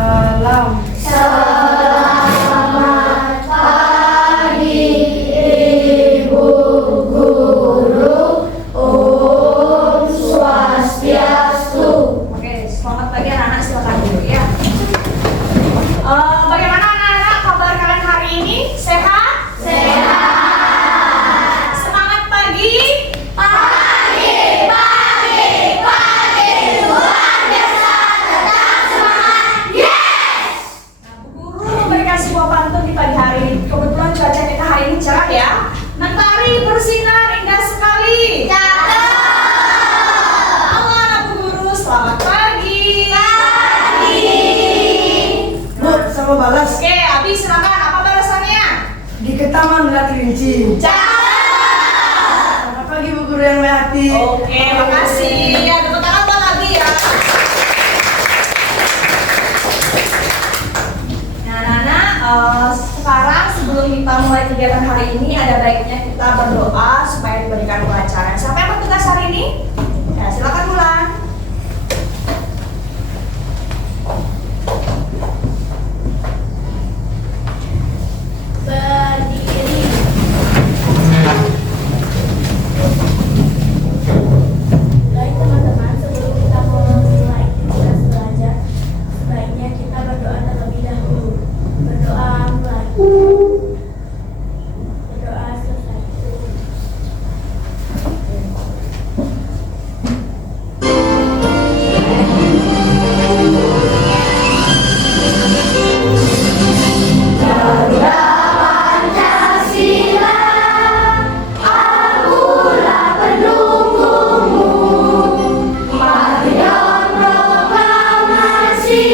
Salam. Selamat pagi Ibu Guru. Om Swastiastu. Oke, selamat pagi anak-anak, silakan dulu ya. Bagaimana anak-anak kabar kalian hari ini? Sehat? Sehat. Semangat pagi. Pagi, luar biasa, tetap semangat. Yes. Nah, Bu Guru memberikan sebuah pantun di pagi hari ini. Kebetulan cuaca kita hari ini cerah ya. Mentari bersinar indah sekali. Cakep. Halo anak Bu Guru, selamat pagi. Bu, sama balas Oke, Abi silakan. Apa balasannya? di ketaman melihat kelinci. Cakep. Selamat pagi Bu Guru yang baik hati. Oke, makasih. Ya, tepuk tangan buat Abi ya. Nah, Nana, sekarang sebelum kita mulai kegiatan hari ini, ada baiknya kita berdoa supaya diberikan kelancaran. Siapa yang bertugas hari ini? Ya, silakan Mulan. Berdiri. Baik teman-teman, sebelum kita mulai aktivitas belajar, sebaiknya kita berdoa terlebih dahulu. Berdoa mulai. Berdoa selesai. Pancasila, akulah pendukungmu. Marion proklamasi,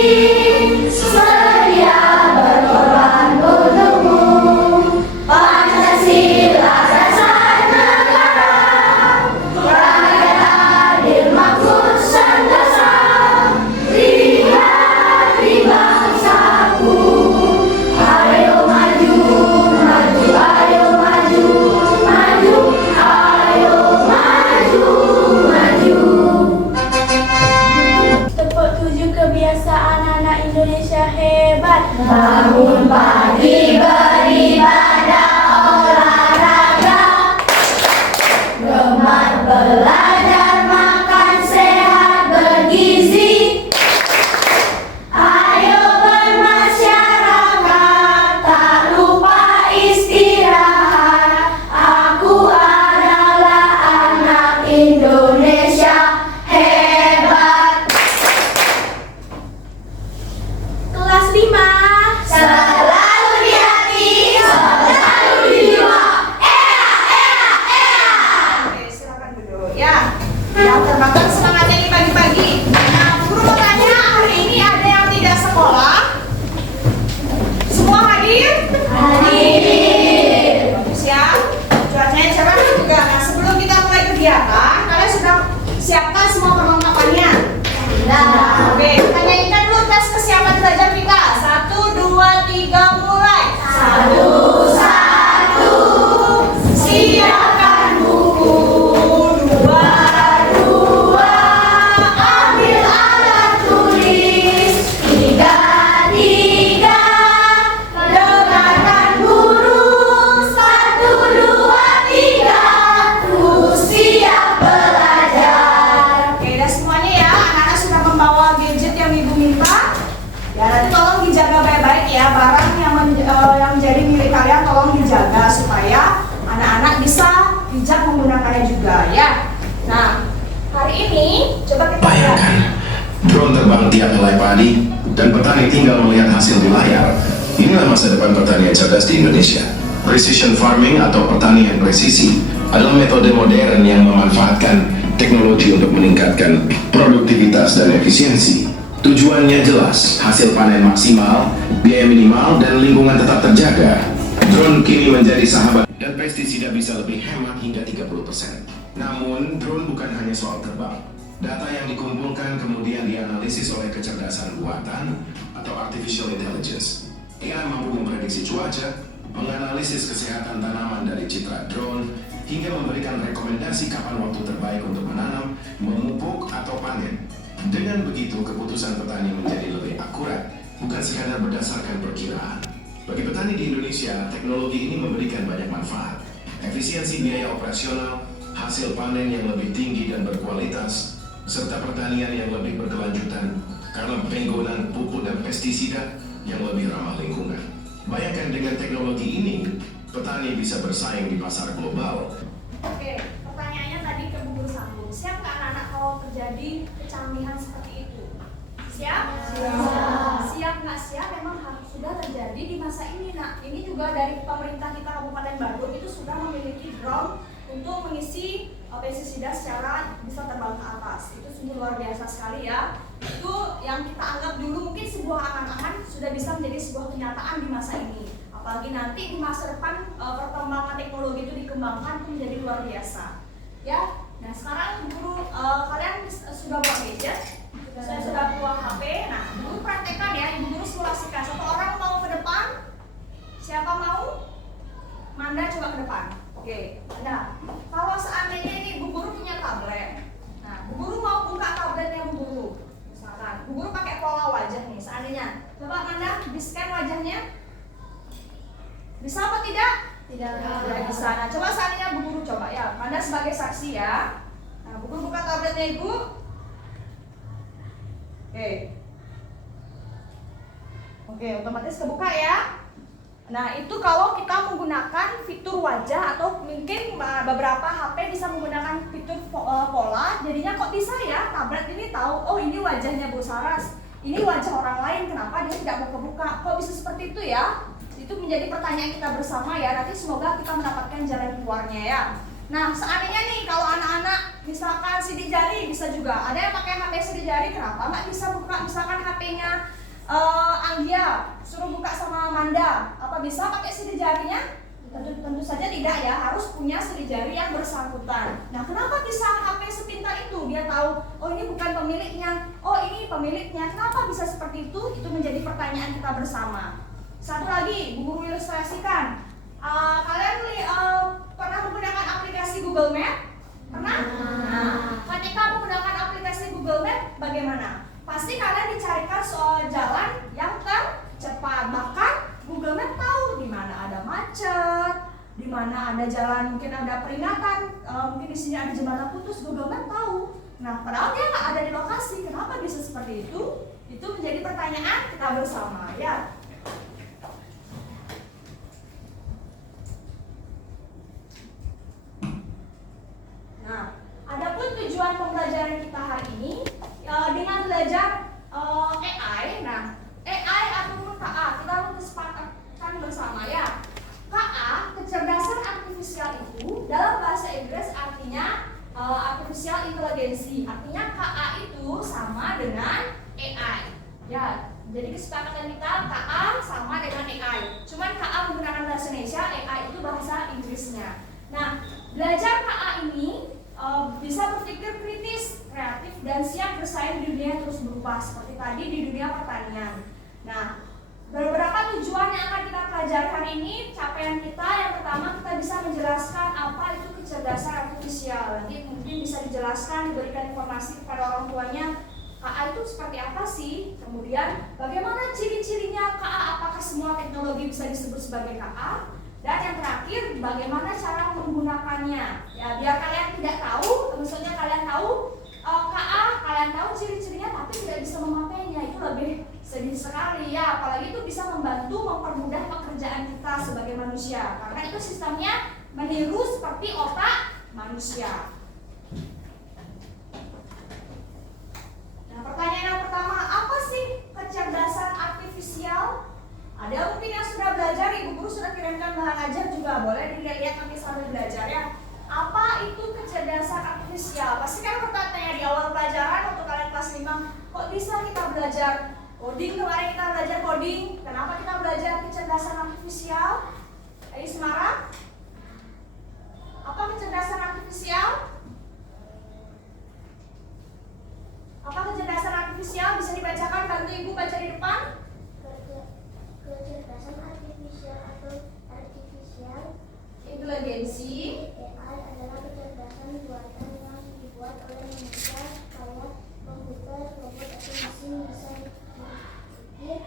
sedia berkorban untukmu. Pancasila dasar negara, rakyat adil makmur sentosa. Lihat di bangsaku, ayo maju, maju, ayo maju, maju, ayo maju, maju. Tepuk tujuh kebiasaan anak Indonesia hebat. Bangun pagi beribadah olahraga, gemar belajar makan sehat bergizi. Ayo bermasyarakat, tak lupa istirahat. Aku adalah anak Indonesia hebat. Kelas 5. Selalu di hati, selalu di jiwa. Oke, silakan duduk ya. Yang terbakar semangatnya di pagi-pagi. Nah, Bu Guru mau tanya, hari ini ada yang tidak sekolah? Semua hadir? Hadir. Bagus ya. Cuacanya cerah juga. Nah, sebelum kita mulai kegiatan, kalian sudah siapkan semua perlengkapannya? Nah, Oke, kita nyanyikan dulu tes kesiapan belajar kita. 1, 2, 3, mulai. satu, siapkan buku. Dua, ambil alat tulis. Tiga, dengarkan guru. 1, 2, 3, tuh siap belajar. Oke, udah semuanya ya. Anak-anak sudah membawa gadget yang ibu minta. Ya, nanti tolong dijaga baik-baik ya. Barang yang menjadi milik kalian tolong dijaga supaya anak-anak bisa bijak menggunakannya juga ya. Nah, hari ini coba kita lihat. Bayangkan, drone terbang tiap helai padi dan petani tinggal melihat hasil di layar. Inilah masa depan pertanian cerdas di Indonesia. Precision farming atau pertanian presisi adalah metode modern yang memanfaatkan teknologi untuk meningkatkan produktivitas dan efisiensi. Tujuannya jelas, hasil panen maksimal, biaya minimal, dan lingkungan tetap terjaga. Drone kini menjadi sahabat dan pestisida bisa lebih hemat hingga 30%. Namun, drone bukan hanya soal terbang. Data yang dikumpulkan kemudian dianalisis oleh kecerdasan buatan atau artificial intelligence. AI mampu memprediksi cuaca, menganalisis kesehatan tanaman dari citra drone, hingga memberikan rekomendasi kapan waktu terbaik untuk menanam, memupuk, atau panen. Dengan begitu, keputusan petani menjadi lebih akurat, bukan sekadar berdasarkan perkiraan. Bagi petani di Indonesia, teknologi ini memberikan banyak manfaat. Efisiensi biaya operasional, hasil panen yang lebih tinggi dan berkualitas, serta pertanian yang lebih berkelanjutan karena penggunaan pupuk dan pestisida yang lebih ramah lingkungan. Bayangkan dengan teknologi ini, petani bisa bersaing di pasar global. Oke, pertanyaannya tadi ke Bu Guru Sambung. Siap nggak anak-anak kalau terjadi kecanggihan seperti itu? Siap? Siap nggak siap? Memang sudah terjadi di masa ini. Nah, ini juga dari pemerintah kita Kabupaten Bandung itu sudah memiliki drone untuk mengisi pestisida secara bisa terbang ke atas. Itu sungguh luar biasa sekali ya. Itu yang kita anggap dulu mungkin sebuah angan-angan sudah bisa menjadi sebuah kenyataan di masa ini. Apalagi nanti di masa depan perkembangan teknologi itu dikembangkan itu menjadi luar biasa. Ya. Nah, sekarang guru kalian sudah bawa gadget, saya sudah bawa HP. Nah, guru praktekkan ya, ibu guru simulasikan. Satu orang mau ke depan. Siapa mau? Manda coba ke depan. Oke. Nah, kalau seandainya ini Bu Guru punya tablet. Nah, Bu Guru mau buka tabletnya Bu Guru. Misalkan, Bu Guru pakai pola wajah nih. Seandainya, coba Manda di-scan wajahnya. Bisa apa tidak? Tidak bisa. Nah, coba seandainya Bu Guru coba ya. Manda sebagai saksi ya. Nah, Bu Guru buka tabletnya Ibu. Oke, otomatis kebuka ya. Nah, itu kalau kita menggunakan fitur wajah atau mungkin beberapa HP bisa menggunakan fitur pola. Jadinya kok bisa ya tablet ini tahu, oh ini wajahnya Bu Saras, ini wajah orang lain, kenapa dia tidak mau kebuka? Kok bisa seperti itu ya? Itu menjadi pertanyaan kita bersama ya. Nanti semoga kita mendapatkan jalan keluarnya ya. Nah, seandainya nih kalau anak-anak misalkan sidik jari bisa juga. Ada yang pakai HP sidik jari, kenapa nggak bisa buka misalkan HP-nya Anggia, suruh buka sama Manda, apa bisa pakai sidik jarinya? Tentu saja tidak ya, harus punya sidik jari yang bersangkutan. Nah, kenapa bisa HP sepintar itu? Dia tahu, oh ini bukan pemiliknya, oh ini pemiliknya. Kenapa bisa seperti itu? Itu menjadi pertanyaan kita bersama. Satu lagi, Bu Guru ilustrasikan. Kalian pernah menggunakan aplikasi Google Map? Pernah? Nah, ketika menggunakan aplikasi Google Map, bagaimana? Pasti kalian dicarikan soal jalan yang tercepat. Bahkan Google Map tahu di mana ada macet, di mana ada jalan mungkin ada peringatan, mungkin di sini ada jembatan putus. Google Map tahu. Nah, padahal dia nggak ada di lokasi. Kenapa bisa seperti itu? Itu menjadi pertanyaan kita bersama, ya. Nah, adapun tujuan pembelajaran kita hari ini dengan belajar AI. Nah, AI ataupun KA kita harus kesepakatan bersama ya. KA, kecerdasan artifisial itu dalam bahasa Inggris artinya artificial intelligence. Artinya KA itu sama dengan AI. Ya, jadi kesepakatan kita KA sama dengan AI. Cuman KA menggunakan bahasa Indonesia, AI itu bahasa Inggrisnya. Nah, belajar KA ini bisa berpikir kritis, kreatif, dan siap bersaing di dunia yang terus berubah seperti tadi di dunia pertanian. Nah, beberapa tujuan yang akan kita pelajari hari ini, capaian kita yang pertama kita bisa menjelaskan apa itu kecerdasan artifisial. Nanti mungkin bisa dijelaskan, diberikan informasi kepada orang tuanya KA itu seperti apa sih? Kemudian bagaimana ciri-cirinya KA? Apakah semua teknologi bisa disebut sebagai KA? Dan yang terakhir, bagaimana cara menggunakannya? Ya, biar kalian tidak tahu, maksudnya kalian tahu KA, kalian tahu ciri-cirinya, tapi tidak bisa memakainya. Itu lebih sedih sekali ya. Apalagi itu bisa membantu mempermudah pekerjaan kita sebagai manusia. Karena itu sistemnya meniru seperti otak manusia. Nah, pertanyaan yang pertama, apa sih kecerdasan artifisial? Ada mungkin yang sudah belajar, Ibu Guru sudah kirimkan bahan ajar juga, boleh dilihat nanti sambil belajar ya. Apa itu kecerdasan artifisial? Pasti kan pertanyaan di awal pelajaran untuk kalian kelas 5, kok bisa kita belajar coding? Kemarin kita belajar coding, kenapa kita belajar kecerdasan artifisial? Semarang? Apa kecerdasan artifisial? Apa kecerdasan artifisial? Bisa dibacakan, bantu Ibu baca di depan. Kecerdasan artifisial atau artificial Inteligensi AI adalah kecerdasan buatan yang dibuat oleh manusia, kayak komputer, robot, atau mesin bisa berpikir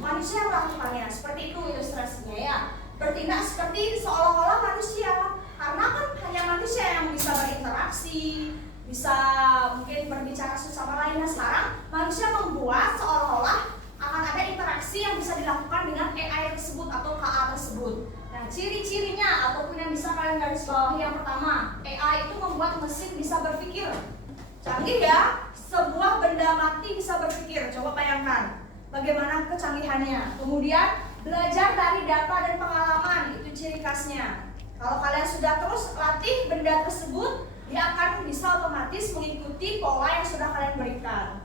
manusia yang melakukannya. Seperti itu ilustrasinya ya. Bertindak seperti seolah-olah manusia. Karena kan hanya manusia yang bisa berinteraksi, bisa mungkin berbicara satu sama lain. Nah sekarang manusia membuat seolah-olah akan ada interaksi yang bisa dilakukan dengan AI tersebut atau KA tersebut. Nah ciri-cirinya ataupun yang bisa kalian garis bawahi, yang pertama, AI itu membuat mesin bisa berpikir. Canggih ya, sebuah benda mati bisa berpikir. Coba bayangkan bagaimana kecanggihannya. Kemudian belajar dari data dan pengalaman, itu ciri khasnya. Kalau kalian sudah terus latih benda tersebut, dia akan bisa otomatis mengikuti pola yang sudah kalian berikan.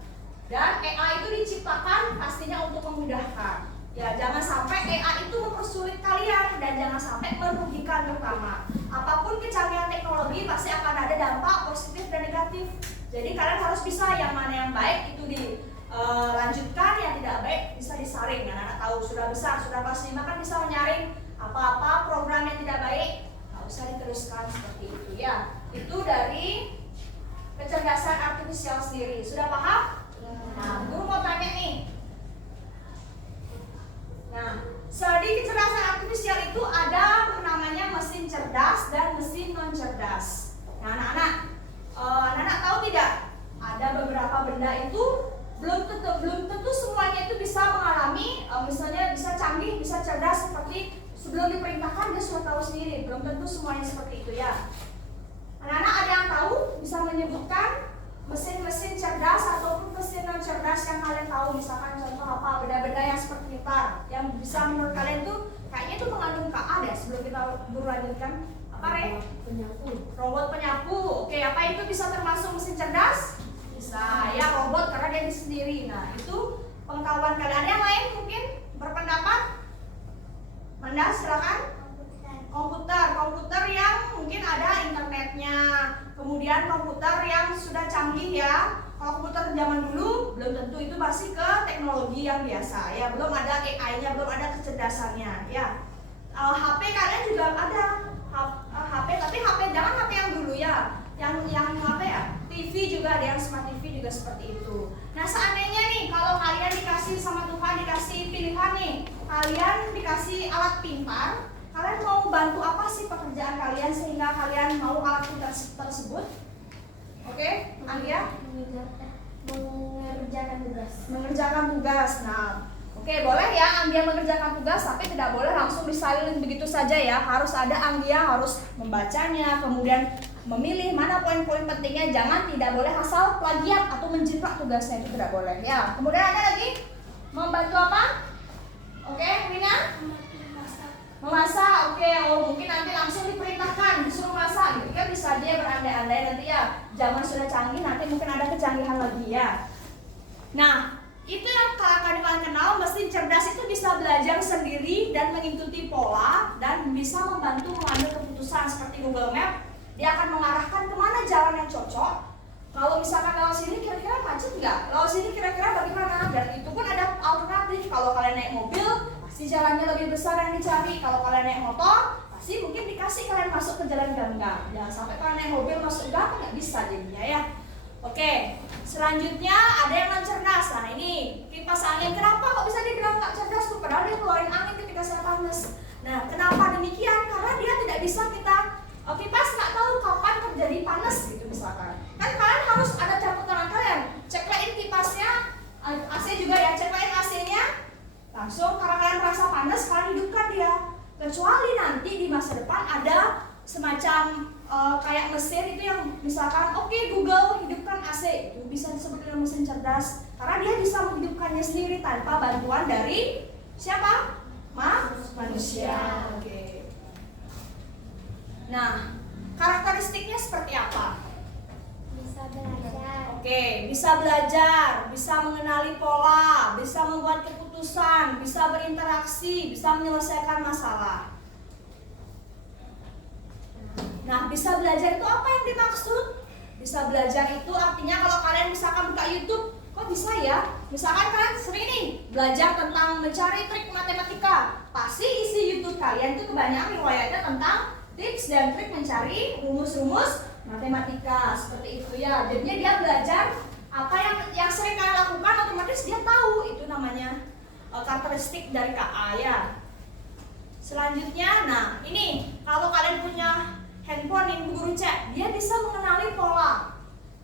Dan AI itu diciptakan pastinya untuk memudahkan. Ya, jangan sampai AI itu mempersulit kalian dan jangan sampai merugikan pertama. Apapun kecanggihan teknologi pasti akan ada dampak positif dan negatif. Jadi kalian harus bisa yang mana yang baik itu dilanjutkan, yang tidak baik bisa disaring. Anak-anak tahu sudah besar, sudah kelas 5 kan bisa menyaring apa-apa program yang tidak baik, nggak usah diteruskan seperti itu ya. Itu dari kecerdasan artifisial sendiri. Sudah paham? Nah, guru mau tanya nih. Nah, di kecerdasan artifisial itu ada namanya mesin cerdas dan mesin non cerdas. Nah, anak-anak tahu tidak? Ada beberapa benda itu belum tentu semuanya itu bisa mengalami, misalnya bisa canggih, bisa cerdas seperti sebelum diperintahkan dia sudah tahu sendiri. Belum tentu semuanya seperti itu ya. Anak-anak ada yang tahu bisa menyebutkan mesin-mesin cerdas ataupun mesin non cerdas yang kalian tahu, misalkan contoh apa, benda-benda yang seperti gitar yang bisa menurut kalian tuh kayaknya itu mengandung KA deh. Sebelum kita lanjutkan, apa Re? Penyapu. Robot penyapu. Oke, apa itu bisa termasuk mesin cerdas? Bisa ya, robot karena dia sendiri. Nah itu pengetahuan kalian. Yang lain mungkin berpendapat? Manda silakan. Komputer yang mungkin ada internetnya, kemudian komputer yang sudah canggih ya. Kalau komputer zaman dulu belum tentu itu masih ke teknologi yang biasa ya, belum ada AI-nya, belum ada kecerdasannya ya. HP kalian juga ada HP, tapi HP jangan HP yang dulu ya, yang apa ya, TV juga ada, yang smart TV juga seperti itu. Nah seandainya nih kalau kalian dikasih sama Tuhan, dikasih pilihan nih, kalian dikasih alat pintar, kalian mau bantu apa sih pekerjaan kalian sehingga kalian mau alat pintar tersebut? Oke, Anggia? Mengerjakan tugas. Mengerjakan tugas. Nah, oke, boleh ya Anggia mengerjakan tugas, tapi tidak boleh langsung disalin begitu saja ya. Harus ada Anggia, harus membacanya, kemudian memilih mana poin-poin pentingnya. Jangan, tidak boleh asal plagiat atau menjiplak tugasnya, itu tidak boleh ya. Kemudian ada lagi membantu apa? Oke, Rina? Memasak, oke. Oh mungkin nanti langsung diperintahkan disuruh masak gitu kan, bisa dia berandai-andai nanti ya. Zaman sudah canggih, nanti mungkin ada kecanggihan lagi ya. Nah itu yang kalian kenal, mesin cerdas itu bisa belajar sendiri dan mengikuti pola dan bisa membantu mengambil keputusan seperti Google Map. Dia akan mengarahkan kemana jalan yang cocok. Kalau misalkan lewat sini kira-kira macet nggak? Lewat sini kira-kira bagaimana? Dan itu pun ada alternatif. Kalau kalian naik mobil, pasti jalannya lebih besar yang dicari. Kalau kalian naik motor, pasti mungkin dikasih kalian masuk ke jalan ganggang. Jangan sampai kalian naik mobil masuk gang, nggak bisa jadinya ya. Oke, selanjutnya ada yang non cerdas. Nah ini kipas angin. Kenapa kok bisa dibilang nggak cerdas tuh? Padahal dia keluarin angin ketika saya panas. Nah kenapa demikian? Karena dia tidak bisa kipas nggak tahu kapan terjadi panas gitu misalkan. Kan kalian harus ada campur tangan kalian. Ceklain kipasnya, AC juga ya. Ceklain AC-nya. Langsung karena kalian merasa panas, kalian hidupkan dia. Kecuali nanti di masa depan ada semacam kayak mesin itu yang misalkan oke, Google hidupkan AC, itu bisa disebut dengan mesin cerdas karena dia bisa menghidupkannya sendiri tanpa bantuan dari siapa? Manusia. Oke. Nah, karakteristiknya seperti apa? Bisa belajar. Oke, bisa belajar, bisa mengenali pola, bisa membuat keputusan, bisa berinteraksi, bisa menyelesaikan masalah. Nah, bisa belajar itu apa yang dimaksud? Bisa belajar itu artinya kalau kalian misalkan buka YouTube, kok bisa ya? Misalkan kalian sering nih belajar tentang mencari trik matematika, pasti isi YouTube kalian itu kebanyakan riwayatnya tentang tips dan trik mencari rumus-rumus matematika seperti itu ya. Jadinya dia belajar apa yang sering kalian lakukan, otomatis dia tahu. Itu namanya karakteristik dari KA ya. Selanjutnya, nah ini kalau kalian punya handphone yang Bu Guru cek, dia bisa mengenali pola.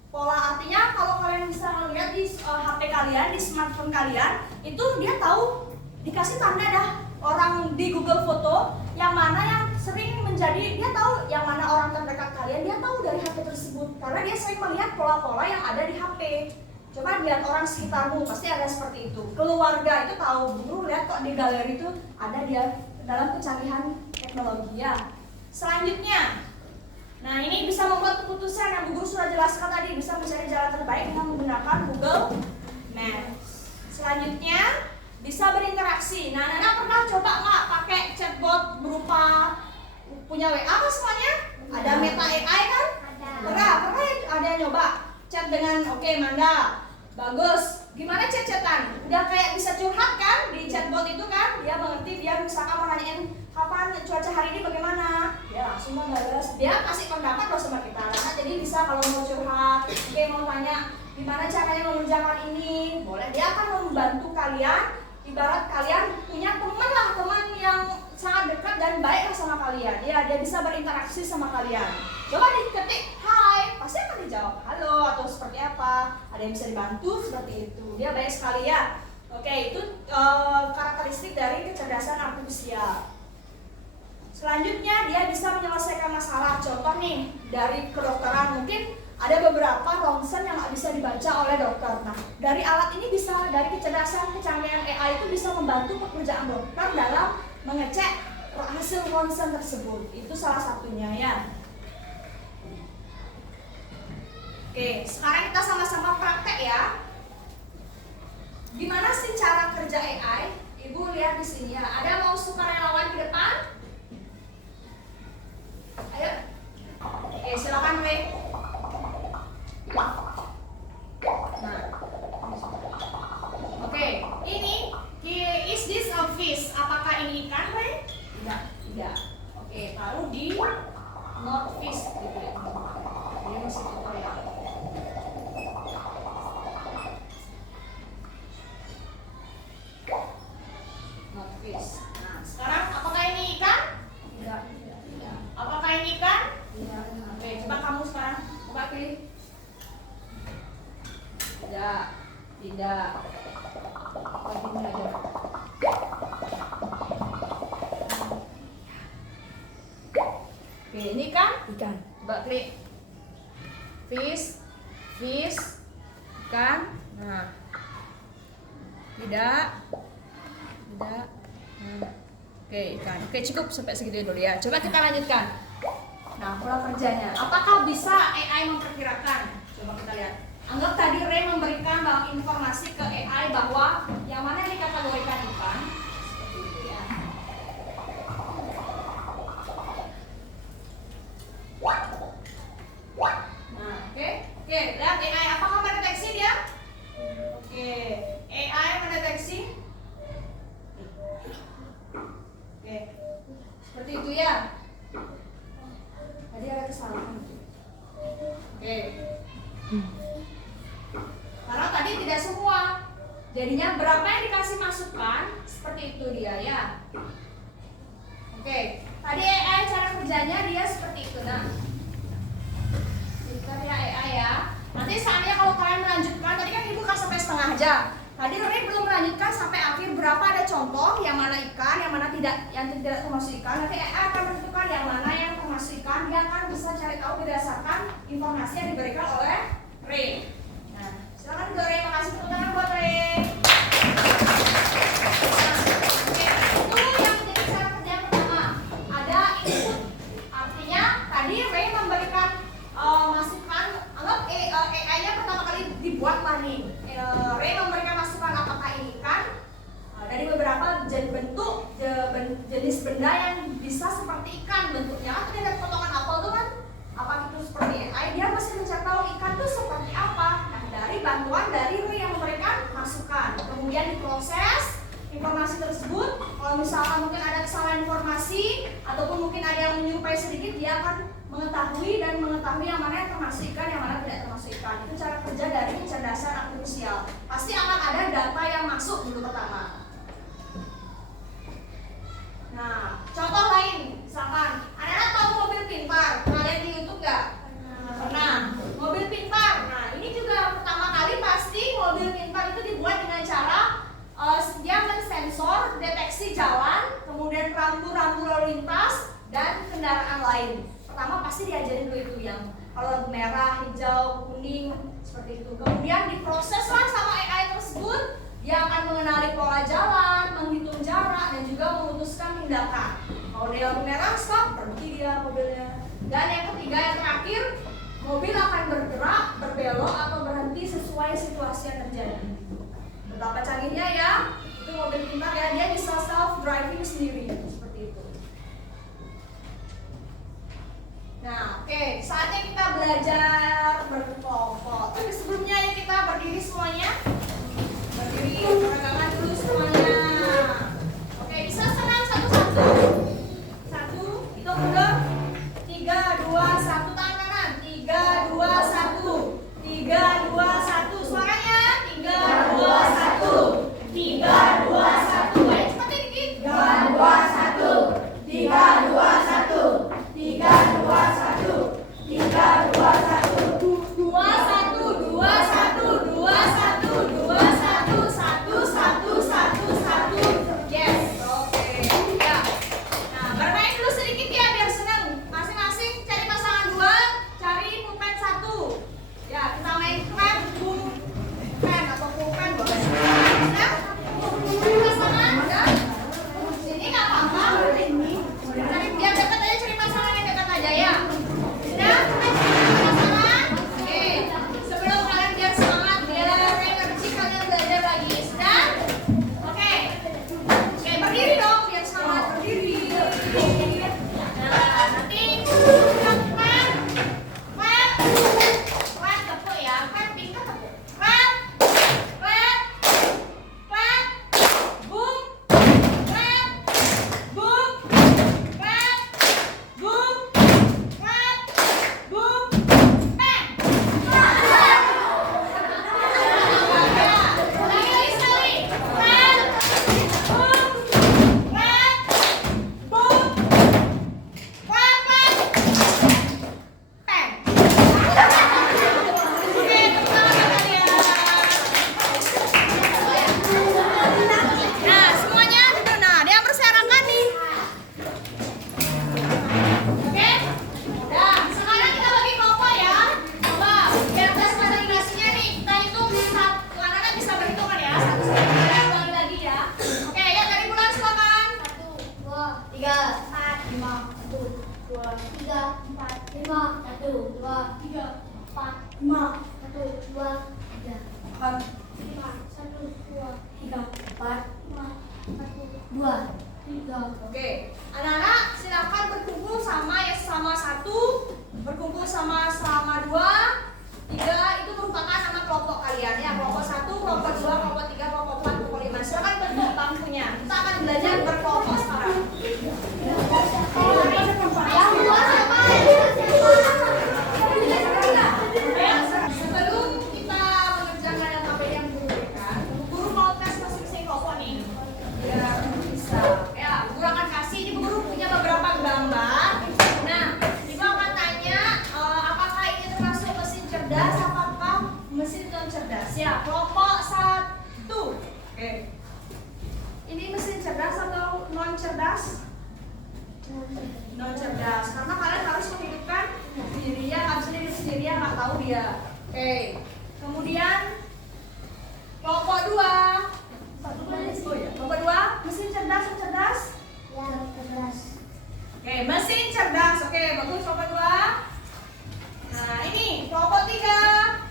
Pola artinya kalau kalian bisa melihat di HP kalian, di smartphone kalian, itu dia tahu dikasih tanda dah orang di Google Foto yang mana yang sering menjadi, dia tahu yang mana orang terdekat kalian, dia tahu dari HP tersebut karena dia sering melihat pola-pola yang ada di HP. Coba lihat orang sekitarmu, pasti ada seperti itu. Keluarga itu tahu, Bu lihat kok di galeri itu ada dia dalam kecanggihan teknologi ya. Selanjutnya, nah ini bisa membuat keputusan yang Bu Guru sudah jelaskan tadi, bisa mencari jalan terbaik dengan menggunakan Google Maps. Selanjutnya, bisa berinteraksi. Nah, Nana pernah coba nggak pakai chatbot berupa punya WA kan semuanya? Ada Meta AI kan? Pernah ada yang nyoba chat dengan oke, Manda, bagus. Gimana chat-chatan? Udah kayak bisa curhat kan di chatbot itu kan? Dia mengerti, dia misalkan mau nanyain kapan cuaca hari ini bagaimana? Dia langsung membalas. Dia kasih pendapat loh sama kita. Nah, jadi bisa kalau mau curhat, oke mau tanya gimana caranya mengerjakan ini, boleh. Dia akan membantu kalian. Ibarat kalian punya teman lah, teman yang sangat dekat dan baik lah sama kalian. Dia bisa berinteraksi sama kalian. Coba diketik hai, pasti akan dijawab halo atau seperti apa. Ada yang bisa dibantu seperti itu. Dia baik sekali ya. Oke, itu karakteristik dari kecerdasan artifisial. Selanjutnya dia bisa menyelesaikan masalah. Contoh nih dari kedokteran, mungkin ada beberapa ronsen yang nggak bisa dibaca oleh dokter. Nah, dari alat ini bisa, dari kecerdasan kecanggihan AI itu bisa membantu pekerjaan dokter dalam mengecek hasil ronsen tersebut. Itu salah satunya ya. Oke, sekarang kita sama-sama praktek ya. Gimana sih cara kerja AI? Ibu lihat di sini ya. Ada mau sukarelawan di depan? Ayo. Oke, silakan Wei. Nah. Oke, ini is this a fish? Apakah ini ikan, Wei? Tidak. Oke, taruh di not fish gitu ya. Ini masih tutorial. Not fish. Nah, sekarang apakah ini ikan? Tidak. Apakah ini ikan? Tidak. Oke, coba kamu sekarang coba pilih. Tidak. Lagi aja. Oke, ini kan? Ikan. Coba klik. Fish, ikan. Nah. Tidak. Nah. Oke, ikan. Oke, cukup sampai segitu dulu ya. Coba kita lanjutkan. Nah, pola kerjanya. Apakah bisa AI memperkirakan? Coba kita lihat. Anggap tadi Ray memberikan informasi ke AI bahwa yang mana yang dikategorikan ikan. Seperti itu ya. Nah, oke, lihat AI apakah mendeteksi dia? Oke, AI mendeteksi. Oke, seperti itu ya. Tadi ada kesalahan. Oke. Karena tadi tidak semua. Jadinya berapa yang dikasih masukan? Seperti itu dia ya. Oke, tadi AI cara kerjanya dia seperti itu. Nah, kita ya AI ya. Nanti saatnya kalau kalian melanjutkan, tadi kan ibu kasih sampai setengah jam. Tadi Ray belum melanjutkan sampai akhir berapa ada contoh yang mana ikan, yang mana tidak, yang tidak termasuk ikan. Nanti AI akan menentukan yang mana yang termasuk ikan. Dia akan bisa cari tahu berdasarkan informasi yang diberikan oleh Ray. Nah, silakan Bu Ray, makasih tepuk tangan buat Ray. Nah, oke, itu yang menjadi cara kerja yang pertama. Ada input, artinya tadi Ray memberikan masukan. Anggap AI-nya pertama kali dibuat lah nih. Ray memberikan masukan apakah ini ikan dari beberapa bentuk jenis benda yang bisa seperti ikan bentuknya. Atau dia ada potongan apel tuh kan? Apa itu seperti AI? Dia masih mencari tahu ikan itu seperti apa. Nah, dari bantuan dari Ray yang memberikan masukan, kemudian diproses informasi tersebut. Kalau misalkan mungkin ada kesalahan informasi ataupun mungkin ada yang menyerupai sedikit, dia akan mengetahui yang mana yang termasuk ikan, yang mana tidak termasuk ikan. Itu cara kerja dari kecerdasan artifisial. Pasti akan ada data yang masuk dulu pertama. lain. Pertama pasti diajarin dulu itu yang kalau lampu merah, hijau, kuning seperti itu. Kemudian diproseslah sama AI tersebut, dia akan mengenali pola jalan, menghitung jarak dan juga memutuskan tindakan. Kalau dia lampu merah, stop, berhenti dia mobilnya. Dan yang ketiga, yang terakhir, mobil akan bergerak, berbelok atau berhenti sesuai situasi yang terjadi. Betapa canggihnya ya, itu mobil pintar ya, dia bisa self driving sendiri seperti itu. Nah, oke, saatnya kita belajar berkelompok. Tapi sebelumnya ya kita berdiri semuanya. Berdiri, peregangan dulu semuanya. Oke, bisa senang satu-satu. Satu, itu mundur. 3, 2, 1, tangan kanan. 3, 2, 1. 3, 2, 1. Suaranya. 3, 2, 1. 3, 2, 1. Ayo cepetin dikit. 3, 2, 1. 3, 2, 1. 3, 2, 1. 3, 2, 1. 2, 1, 2, 1, 2, 1, 2, 1, 1, 1, 1, 1, 1. Yes, oke. Ya. Nah, bermain dulu sedikit ya biar senang. Masing-masing cari pasangan 2, cari pulpen 1. Ya, kita main pen, pen atau pulpen boleh. Ya. Cari pasangan, udah. Sini nggak apa-apa. Cari biar dekat aja, cari pasangan yang dekat aja ya. Sudah, pasangan. Oke. Sebelum kalian biar semangat, biar energi kalian belajar lagi. Sudah? Oke. Oke, berdiri dong biar semangat berdiri. Nah, nanti pen, tepuk ya. Pen, pintar tepuk. Pen, boom, boom, boom, boom, pen. Lagi sekali. Pen, boom, boom, pen. Oke, tepuk tangan kalian. Nah, semuanya duduk. Nah, ada yang berserakan nih. Oke? Nah, sekarang kita bagi kelompok ya. Coba, biar tes koordinasinya nih. Kita hitung, anak-anak bisa berhitung kan ya. 1 sampai 3, ulangi lagi ya. Oke, ya dari bulan silakan. 1, 2, 3, 4, 5, 1, 2, 3, 4, 5, 1, 2, 3, 4, 5, 1, 2, 3, 4, 5, 1, 2, 3, 4, 5, 1, 2, 3. Oke, anak-anak silakan berkumpul sama ya sama 1, berkumpul sama 2, 3 itu merupakan nama kelompok kalian ya. Kelompok 1, kelompok 2, kelompok 3, kelompok 4, kelompok 5. Silakan bentuk bangkunya. Kita akan belajar berkelompok sekarang. Yang dua siapa? Sebelum kita mengerjakan yang KPD yang guru berikan, guru mau tes masing-masing kelompok nih. Biar bisa. Ya, guru akan kasih ini guru punya beberapa gambar. Nah, ibu akan tanya apakah ini termasuk mesin cerdas, apakah mesin non cerdas? Ya, kelompok 1. Oke. Ini mesin cerdas atau non cerdas? Non cerdas, karena kalian harus menghidupkan diri ya, nggak bisa hidup sendiri ya, nggak tahu dia. Oke, kemudian kelompok 2. Oh ya, kelompok 2, mesin cerdas atau cerdas? Ya, 11. Oke, mesin cerdas. Oke, bagus kelompok 2. Nah, ini kelompok 3.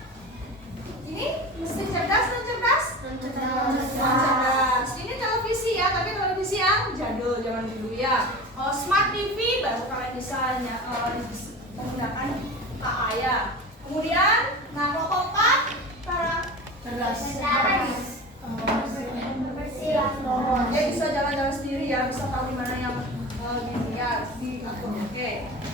Ini mesin cerdas atau cerdas? Non Cerdas. Ini televisi ya, tapi televisi yang jadul zaman dulu ya. Smart TV baru kalian bisa menggunakan PA ya. Kemudian, nah kelompok 4 para cerdas. Dia bisa jalan-jalan sendiri ya, bisa tahu di mana yang gini ya, diatur. Oke.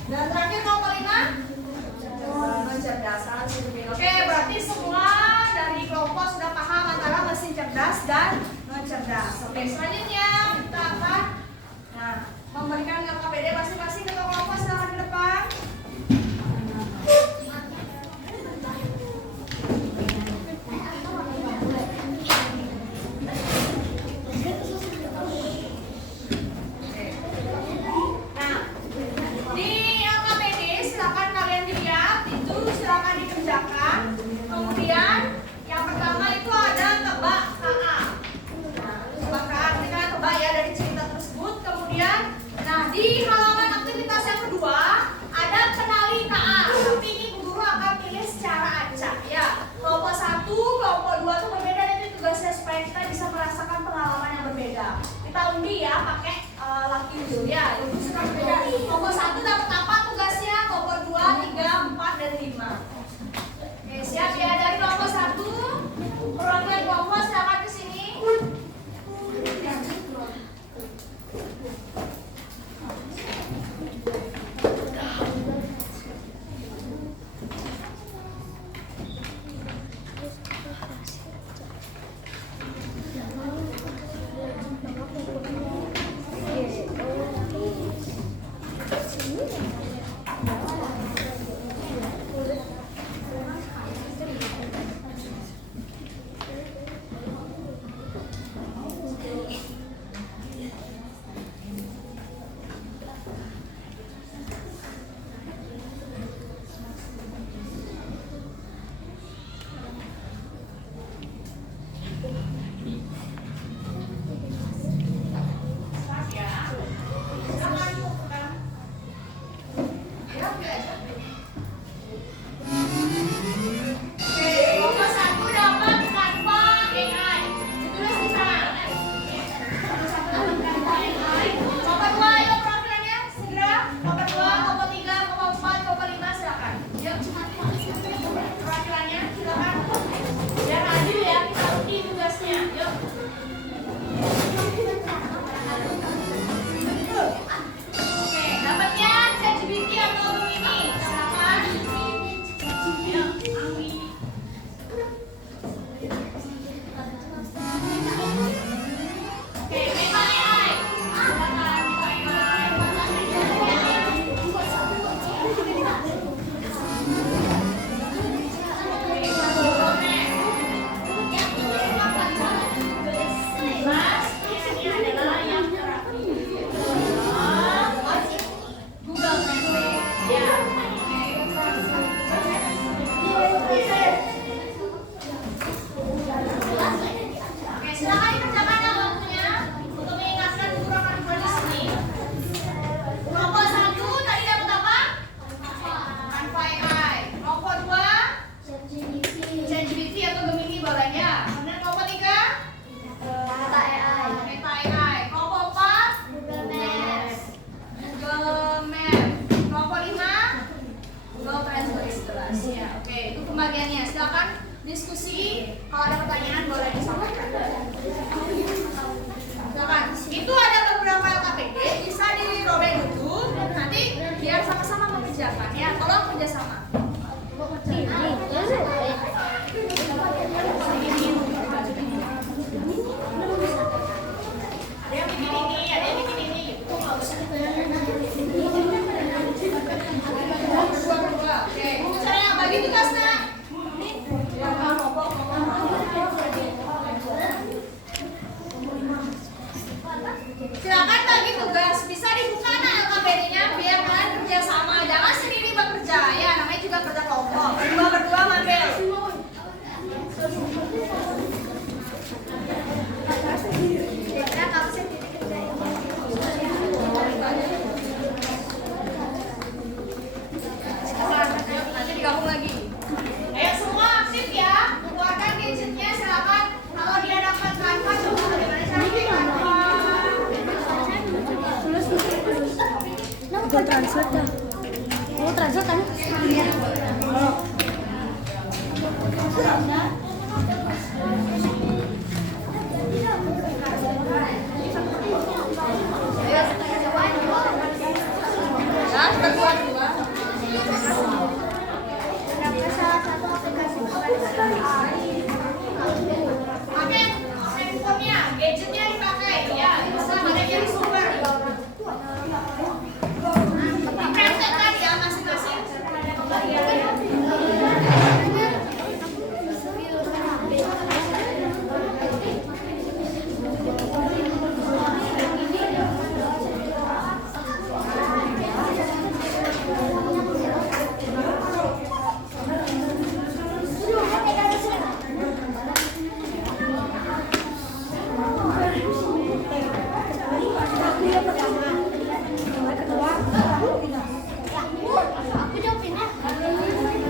Dan terakhir kelompok 5 mencerdasan. Oke, berarti semua dari kelompok sudah paham antara mesin cerdas dan non cerdas. Oke, selanjutnya kita akan memberikan KPD masing-masing ke kelompok. Silakan ke depan. Nah, di kerjasama? Ada yang bikin ini, ada yang bikin ini. Oke, caranya bagi tugasnya. Silakan bagi tugas. Bisa dibuka LKPD-nya biar kalian kerja sama. Jangan sendiri bekerja. Ya, namanya juga kerja kelompok. Berdua ngambil. Nanti digabung lagi. Ayo semua aktif ya. Keluarkan gadgetnya silakan. Kalau dia dapat kanvas, coba bagaimana caranya kanvas. Bukan transfer dah. Oh, transfer kan? Iya. Ya, berdua-dua. Oke, handphonenya, gadgetnya dipakai. Ya, bisa ada yang sumber. Dipraktekkan ya masing-masing. Aku jawabin ya.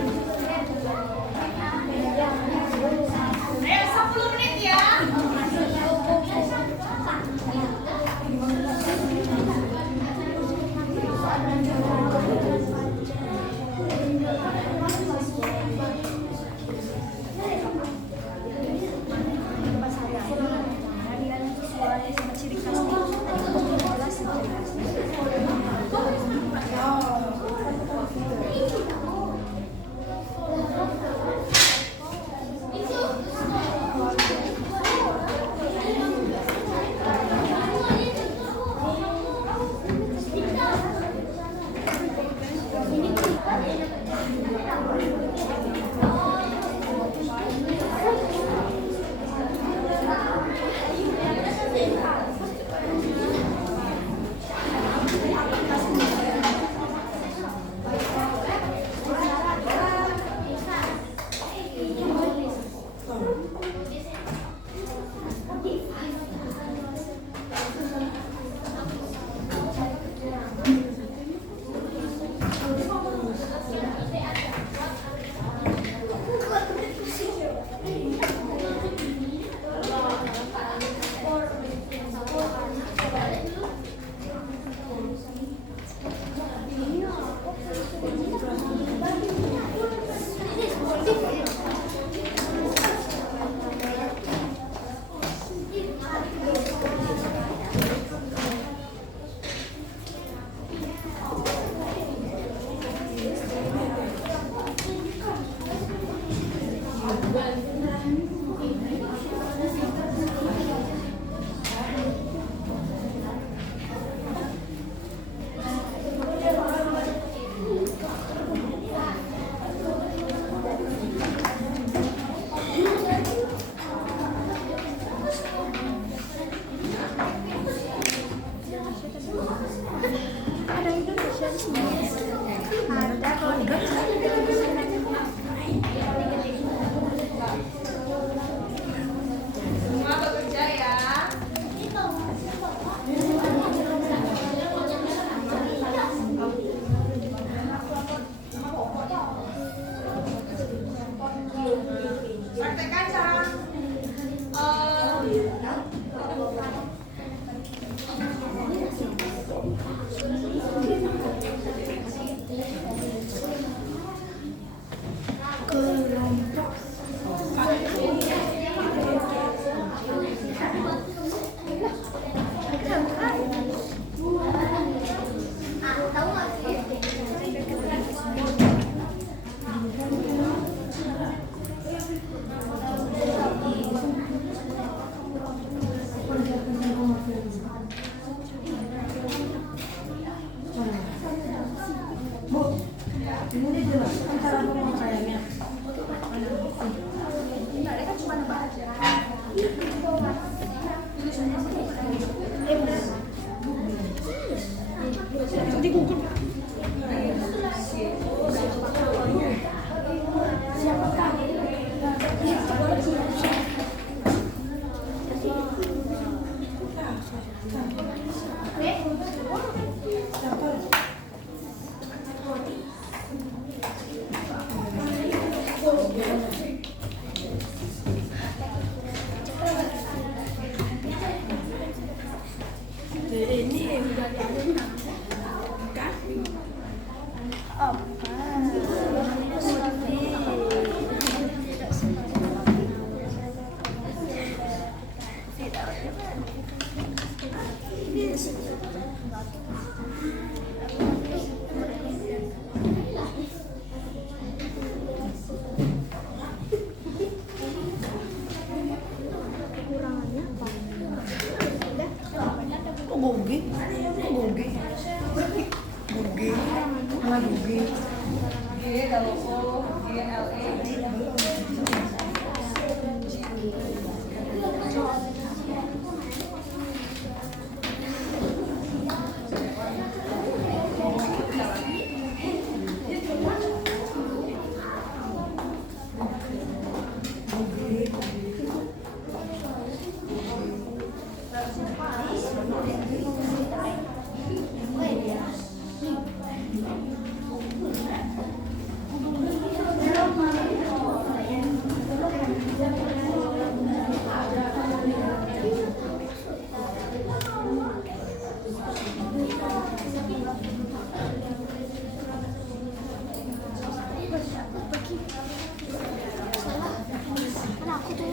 ini udah diambil kan? Kekurangannya apa? Kok gogi? Kok gogi? Gogi. Mana gogi? Kan aku tuh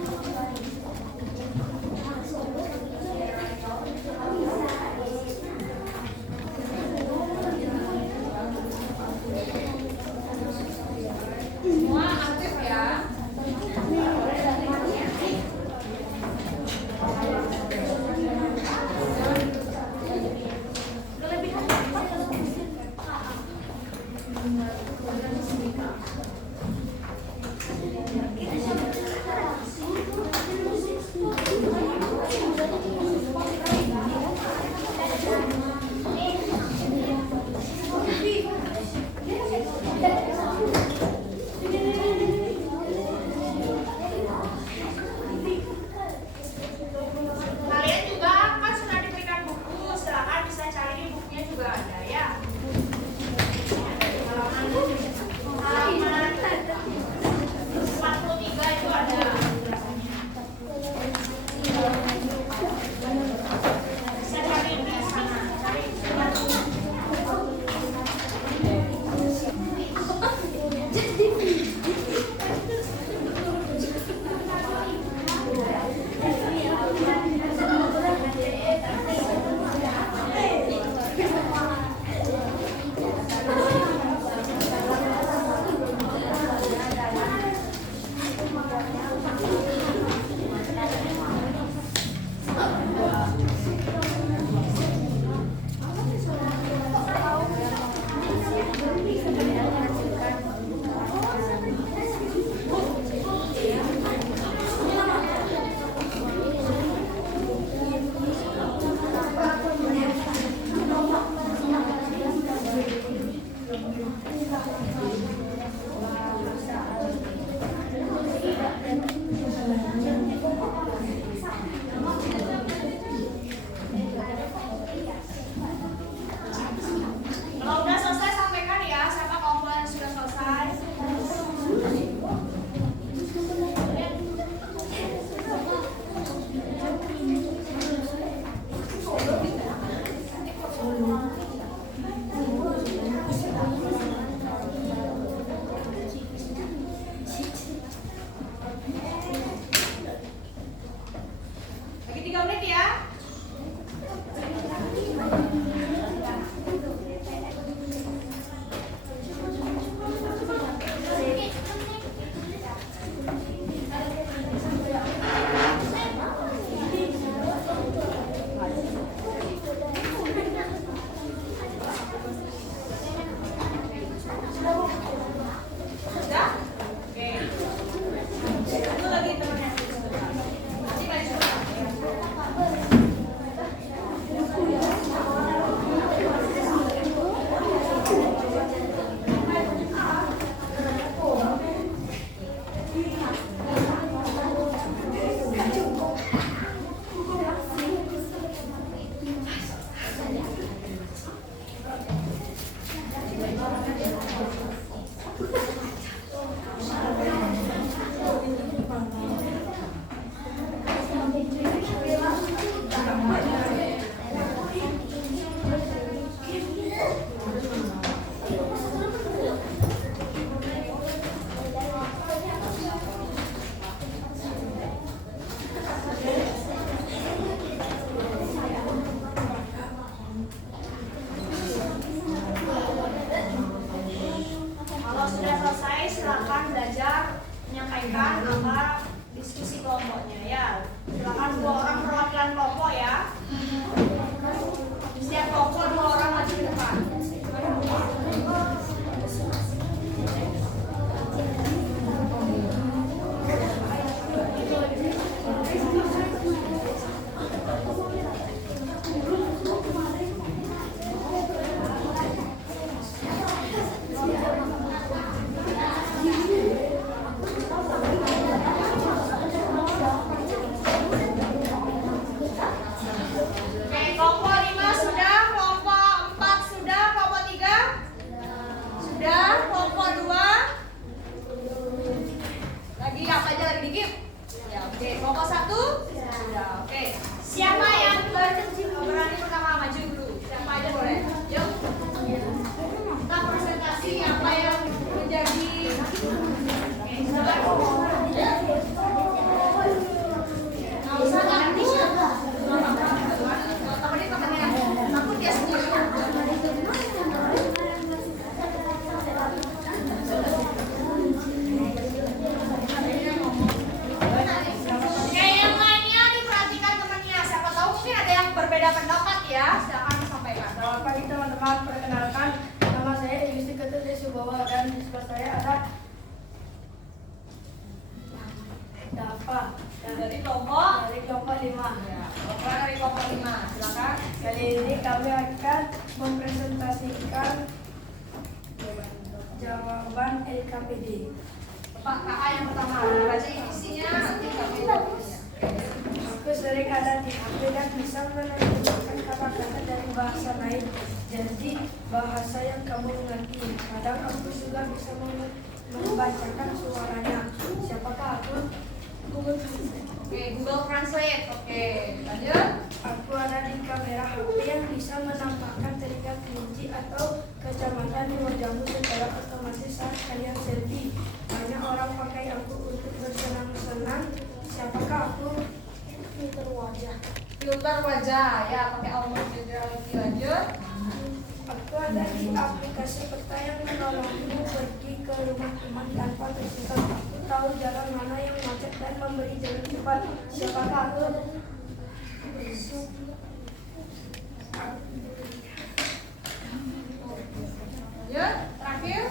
berbeda pendapat ya, silakan sampaikan. Selamat pagi teman-teman, perkenalkan nama saya Yusuf Ketut Subowo dan di sebelah saya ada Dafa Dari kelompok dari kelompok 5. ya, kelompok dari kelompok 5, silakan. Kali ini kami akan mempresentasikan jawaban LKPD. Pak kakak yang pertama, baca isinya, nanti kami jawabnya. Aku sering ada di HP dan bisa menerjemahkan kata-kata dari bahasa lain. Jadi bahasa yang kamu mengerti. Kadang aku juga bisa membacakan suaranya. Siapakah aku? Google Translate. Oke, Google Translate. Oke, lanjut. Aku ada di kamera HP yang bisa menampakkan terikat kunci atau kacamata di wajahmu secara otomatis saat kalian selfie. Banyak orang pakai aku untuk bersenang-senang. Siapakah aku? Filter wajah. Filter wajah, ya pakai augmented reality. Lanjut. Aku ada di aplikasi peta yang menolongmu pergi ke rumah teman tanpa tersesat. Aku tahu jalan mana yang macet dan memberi jalan cepat. Siapakah aku? Lanjut, terakhir.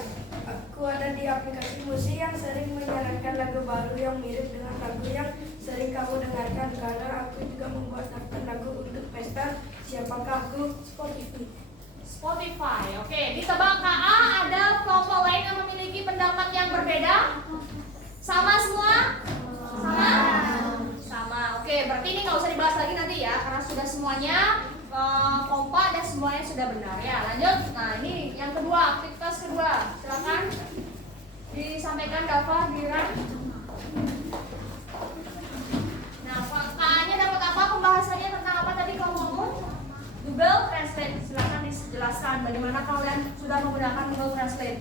Aku ada di aplikasi musik yang sering menyarankan lagu baru yang mirip dengan lagu yang sering kamu dengarkan. Karena aku juga membuat daftar lagu untuk pesta. Siapakah aku? Spotify. Spotify. Oke, ditebak KA ada kelompok lain yang memiliki pendapat yang berbeda? Sama semua? Sama? Sama. Oke, berarti ini nggak usah dibahas lagi nanti ya, karena sudah semuanya kompak dan semuanya sudah benar ya. Lanjut. Nah, ini yang kedua, aktivitas kedua. Silakan disampaikan Dafa, Diran. Nah, KA-nya dapat apa? Pembahasannya tentang apa tadi kamu ngomong? Google Translate. Silakan dijelaskan bagaimana kalian sudah menggunakan Google Translate.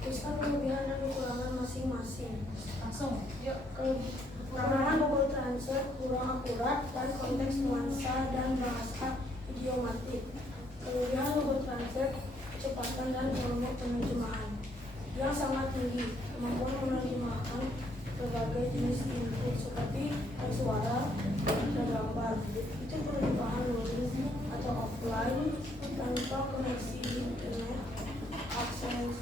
Bisa kelebihan dan kekurangan masing-masing. Langsung, yuk. Kekurangan Google Translate kurang akurat dan konteks nuansa dan bahasa idiomatik. Kelebihan Google Translate kecepatan dan volume penerjemahan yang sangat tinggi, kemampuan menerjemahkan berbagai jenis input seperti suara dan gambar. Itu perubahan luring atau offline tanpa koneksi internet, akses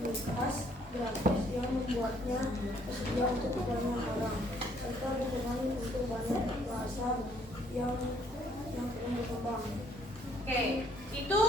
berkas gratis yang membuatnya tersedia untuk banyak orang, serta dukungan untuk banyak bahasa yang perlu berkembang. Oke, itu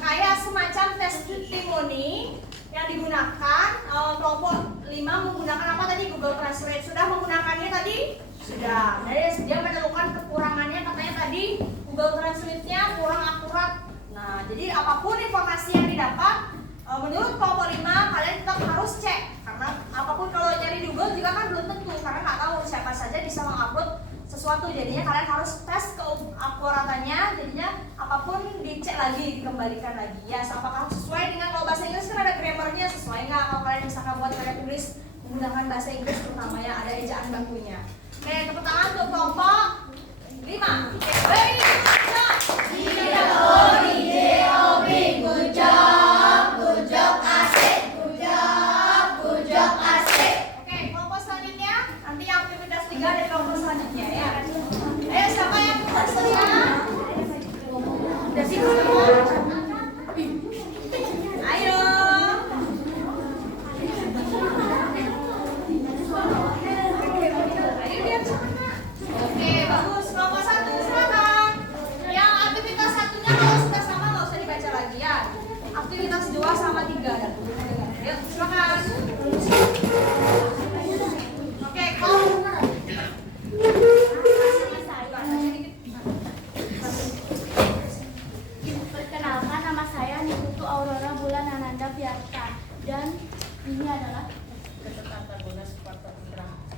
kayak semacam testimoni yang digunakan kelompok 5 menggunakan apa tadi? Google Translate. Sudah menggunakannya tadi? Sudah. Jadi dia menemukan kekurangannya, katanya tadi Google Translate-nya kurang akurat. Nah, jadi apapun informasi yang didapat menurut kelompok 5 kalian tetap harus cek, karena apapun kalau nyari di Google juga kan belum tentu, karena nggak tahu siapa saja bisa mengupload sesuatu. Jadinya kalian harus tes keakuratannya, jadinya apapun dicek lagi, dikembalikan lagi ya, apakah sesuai dengan, kalau bahasa Inggris kan ada grammarnya, sesuai nggak kalau kalian misalkan buat karya tulis menggunakan bahasa Inggris terutama ya, ada ejaan bakunya. Oke, tepuk tangan untuk kelompok 5. Oke, kelompok selanjutnya nanti aktivitas 3 dari kelompok selanjutnya ya. Ayo, siapa yang bersedia? Udah siap semua? Ayo. Ayo lihat sana. Oke, bagus. Kelompok 1 silakan. Yang aktivitas satunya kalau sudah sama nggak usah dibaca lagi ya. Aktivitas 2 sama 3 dan ayo silakan. Oke, Perkenalkan, nama saya Nikutu Aurora Bulan Ananda Fiarta dan ini adalah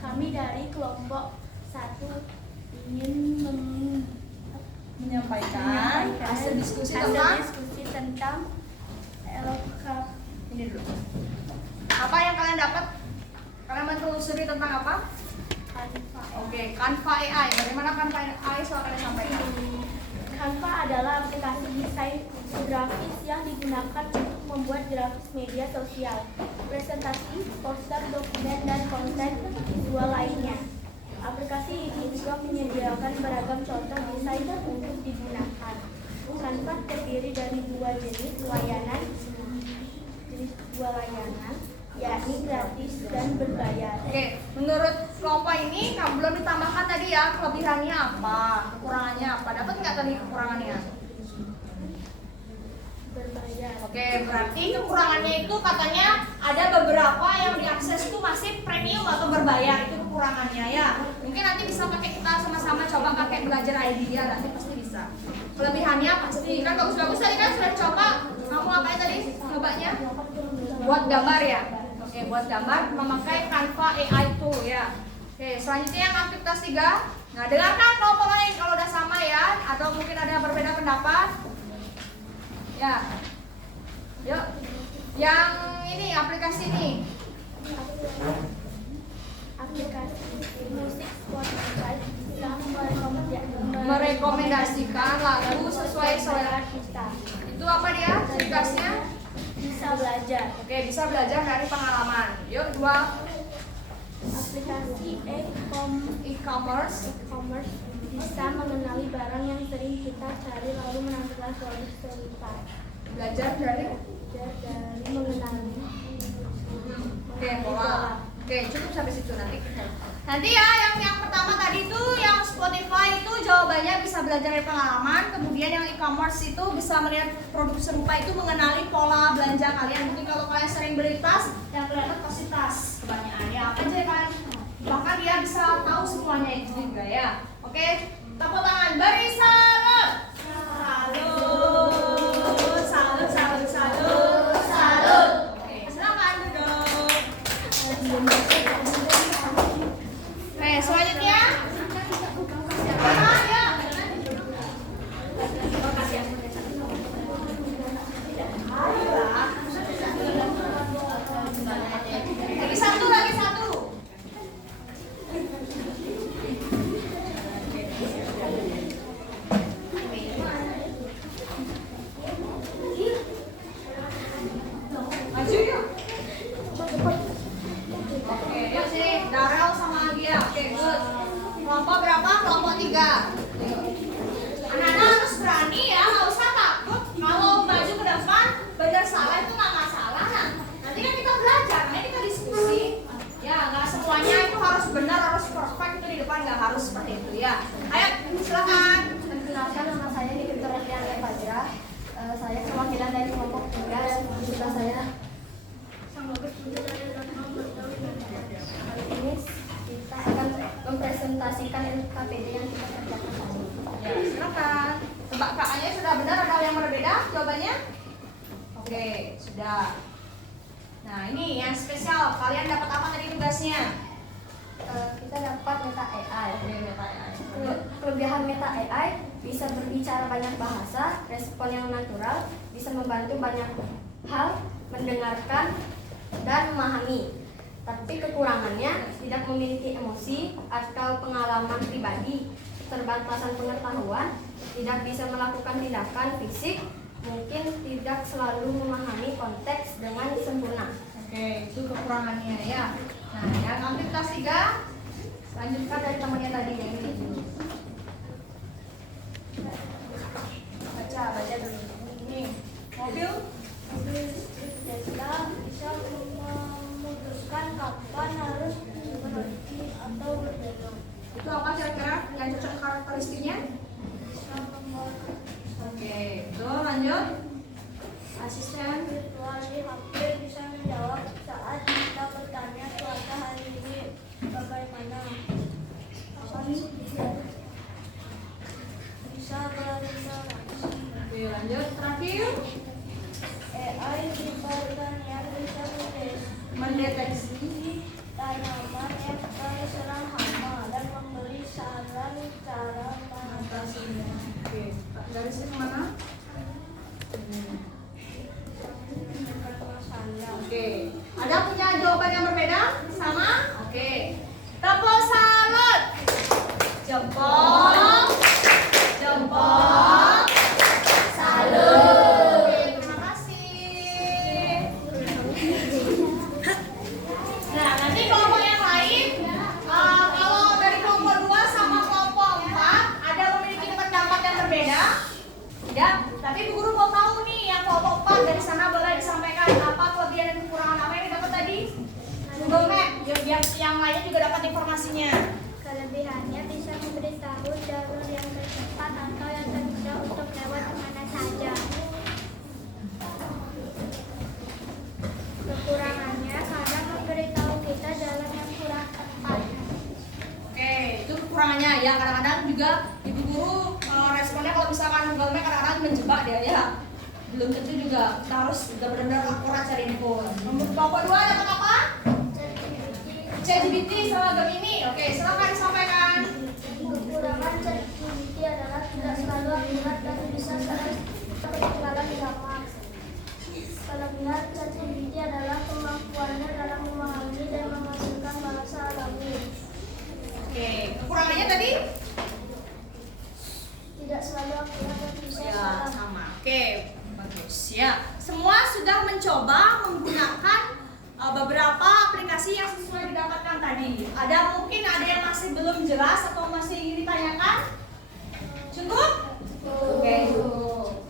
kami dari kelompok 1 ingin menyampaikan hasil diskusi tentang LKP. ini dulu. Apa yang kalian dapat? Kalian menelusuri tentang apa? Oke, Canva AI. Bagaimana Canva AI? Soal kalian sampaikan. Canva adalah aplikasi desain grafis yang digunakan untuk membuat grafis media sosial, presentasi, poster, dokumen, dan konten visual lainnya. Aplikasi beragam contoh desain untuk digunakan. Canva terdiri dari dua jenis layanan, yakni gratis dan berbayar. Oke, menurut kelompok ini kamu belum ditambahkan tadi ya kelebihannya apa, kekurangannya apa. Dapat nggak tadi kekurangannya? Berbayar. Oke, berarti kekurangannya itu katanya ada beberapa yang diakses itu masih premium atau berbayar, itu kekurangannya ya. Mungkin nanti bisa pakai, kita sama-sama coba pakai belajar idea, nanti pasti bisa. Kelebihannya pasti kan bagus-bagus tadi kan sudah coba. Kamu ngapain tadi cobanya? Buat gambar ya. Oke, buat gambar memakai Canva AI tool ya. Oke, selanjutnya yang aktivitas 3. Nah, dengarkan kelompok lain kalau udah sama ya, atau mungkin ada berbeda pendapat. Ya. Yuk. Yang ini aplikasi ini. Aplikasi musik Spotify bisa Merekomendasikan lagu sesuai selera kita. Itu apa dia? Aplikasinya? Bisa belajar. Oke, bisa belajar dari pengalaman. Yuk, 2. Aplikasi E-commerce. e-commerce bisa mengenali barang yang sering kita cari lalu menampilkan solusi serupa. Belajar dari mengenali. Oke, pola. Oke, cukup sampai situ nanti. Nanti ya, yang pertama tadi itu yang Spotify itu jawabannya bisa belajar dari pengalaman. Kemudian yang e-commerce itu bisa melihat produk serupa, itu mengenali pola belanja kalian. Mungkin kalau kalian sering beli tas, yang kelihatan pasti tas kebanyakan ya. Apa aja kan? Bahkan dia bisa tahu semuanya itu juga ya. Oke, tepuk tangan beri salut. Salut, salut, salut, salut, salut. Oke, silakan duduk. Oke, selanjutnya. Ya. Lagi satu. Maju yuk. Oke, yuk sini. Darel sama Agia. Oke, good. Kelompok berapa? Kelompok 3. Anak-anak harus berani ya, nggak usah takut. Kalau maju ke depan, benar salah itu nggak masalah. Nah, nanti kan kita belajar, nanti kita diskusi. Ya, nggak semuanya itu harus benar, harus perfect itu di depan, nggak harus seperti itu ya. Ayo, silakan. Perkenalkan, nama saya Victoria Tiana Fajra. Saya perwakilan dari kelompok 3 dan tugas saya hari ini kita akan mempresentasikan KPD yang kita kerjakan tadi. Ya, silakan. Tebak kakaknya sudah benar, ada yang berbeda jawabannya? Oke, sudah. Nah, ini yang spesial. Kalian dapat apa tadi tugasnya? Kita dapat Meta AI. Oke, Meta AI. Kelebihan Meta AI bisa berbicara banyak bahasa, respon yang natural, bisa membantu banyak hal, mendengarkan dan memahami. Tapi kekurangannya tidak memiliki emosi atau pengalaman pribadi, keterbatasan pengetahuan, tidak bisa melakukan tindakan fisik, mungkin tidak selalu memahami konteks dengan sempurna. Oke, itu kekurangannya ya. Nah, yang aktivitas 3 lanjutkan dari temannya tadi yang ini. Baca dulu. Ini mobil. Kita bisa memutuskan kapan harus berhenti atau berbelok. Itu apa kira-kira yang cocok karakteristiknya? Bisa membuat Oke, itu lanjut. Asisten. virtual di HP bisa menjawab saat kita bertanya cuaca hari ini bagaimana. Bisa berinteraksi. Oke, lanjut. Terakhir, AI di pertanian bisa mendeteksi tanaman yang terserang hama dan memberi saran cara mengatasinya. Oke, dari sini mana? Oke, ada punya jawaban yang berbeda? Sama? Oke, tepuk salut. Jempol, jempol, salut. Oke, terima kasih. Nah, nanti kelompok yang lain, kalau dari kelompok 2 sama kelompok 4 informasinya. Kelebihannya bisa memberitahu jalur yang tercepat atau yang termudah untuk lewat kemana saja. Kekurangannya kadang memberitahu kita jalan yang kurang tepat. Oke, itu kekurangannya ya. Kadang-kadang juga ibu guru responnya kalau misalkan Google Map kadang-kadang menjebak dia ya. Belum tentu juga kita harus benar-benar akurat cari info. Nomor kelompok 2 dapat apa? ChatGPT sama Gemini. Oke, silakan disampaikan. Kekurangan ChatGPT adalah tidak selalu akurat dan bisa ketinggalan zaman. Kelebihan ChatGPT adalah kemampuannya dalam memahami dan menghasilkan bahasa alami. Oke, kekurangannya tadi? Tidak selalu akurat dan bisa Ya, salah. sama. Oke, bagus ya. Semua sudah mencoba menggunakan beberapa aplikasi yang sesuai didapatkan tadi. Mungkin ada yang masih belum jelas atau masih ingin ditanyakan? Cukup? Oke, cukup.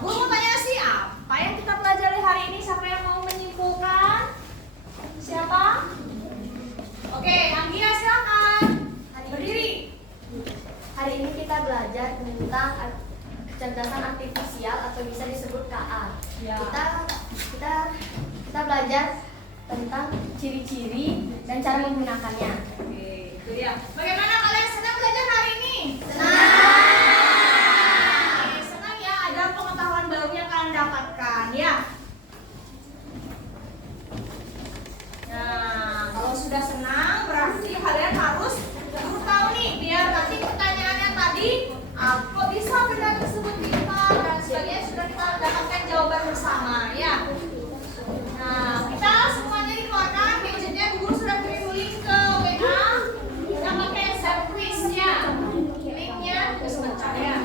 Gue mau tanya sih, apa yang kita pelajari hari ini? Siapa yang mau menyimpulkan? Siapa? Oke, Anggia silakan. Berdiri. Hari ini kita belajar tentang kecerdasan artifisial atau bisa disebut KA. Ya. Kita belajar tentang ciri-ciri dan cara menggunakannya. Oke, itu dia. Bagaimana kalian senang belajar hari ini? Senang ya, ada pengetahuan baru yang kalian dapatkan ya. Nah, kalau sudah senang berarti kalian harus tahu nih, biar nanti pertanyaannya tadi kok bisa benda tersebut timpang dan sebagainya sudah kita dapatkan jawaban bersama ya. Nah, kita semuanya dikeluarkan gadgetnya, guru sudah kirim link ke WA. Kita pakai set quiz ya. Linknya sebentar ya.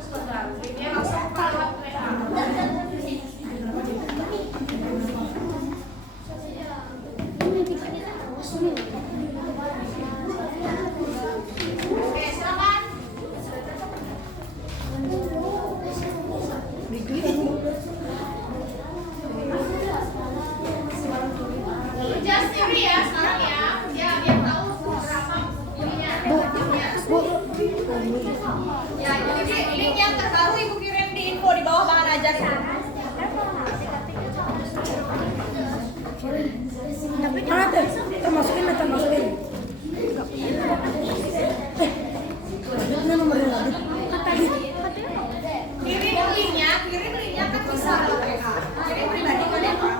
Sebentar, linknya langsung lewat WA. Oke, silakan. Kerja sendiri ya sekarang ya. Biar tahu berapa ininya. Ya, jadi link yang terbaru Ibu kirim di info di bawah Bang Ajar itu. Mana tuh? Termasukin. Ini nomornya lagi. Kirim linknya kan bisa lewat WA. Kirim pribadi ke dia Pak.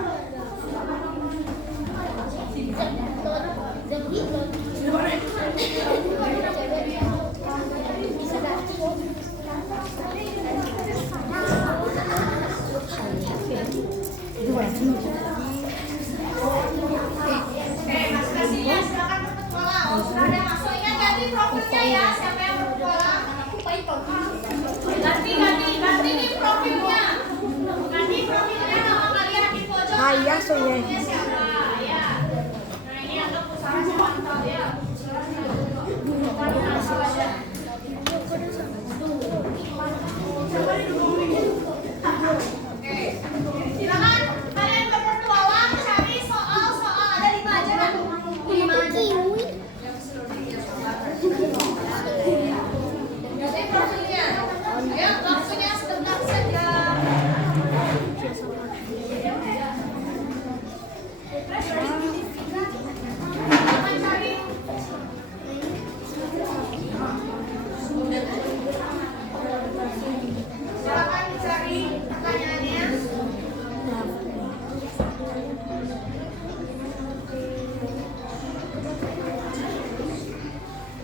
Oke, masing-masingnya silakan berpetualang. Oh, sudah ada masuk. Ingat ganti profilnya ya, siapa yang berpetualang. Ganti nih profilnya. Ganti profilnya nama kalian di pojok. Ayah soalnya. Profilnya siapa? Ya. Nah, ini anggap usaha sepantau ya. Bukan asal aja. Oke. Silakan kalian berpetualang cari soal-soal, ada 5 aja kan? 5 aja. Ganti profilnya. Ayo, waktunya sebentar saja. Silakan cari. Silakan dicari pertanyaannya.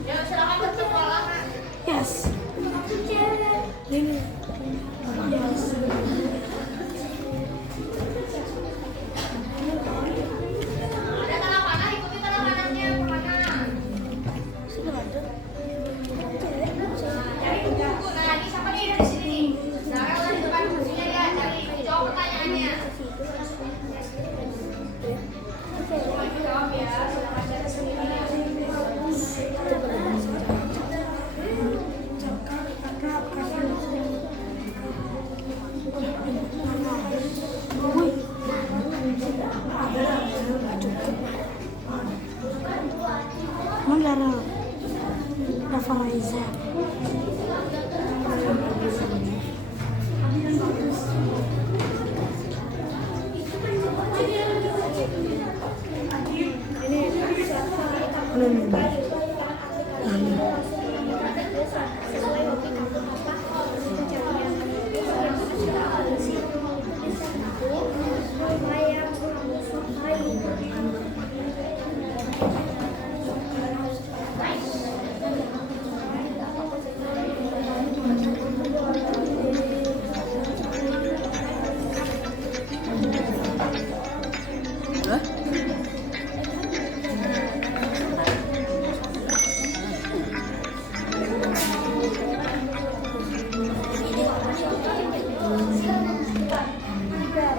Ya, silakan berpetualang. Yes. Ini. Ada tanah panah, ikuti tanah panahnya kemana? Cari buku. Nah, ini siapa nih dari sini nih? Nah, di depan bukunya ya, cari jawab pertanyaannya. Jawab ya, silakan cari sendiri. Kakak. Sarah. Rafa Raiza. Sesuai hobi kamu apa? Pencarian apa yang kamu sukai?